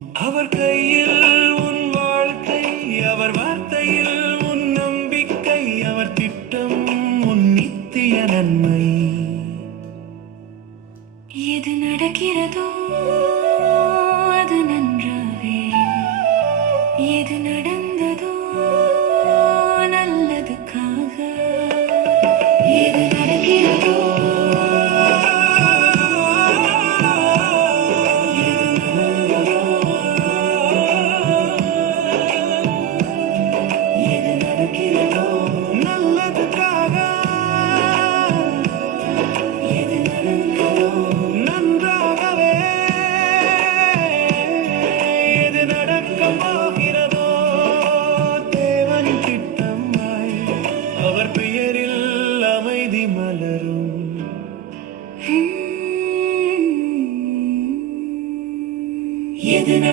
அவர் கையில் உன் வாழ்க்கை, அவர் வார்த்தையில் உன் நம்பிக்கை, அவர் திட்டம் உன் நித்திய நன்மை. எது நடக்கிறதோ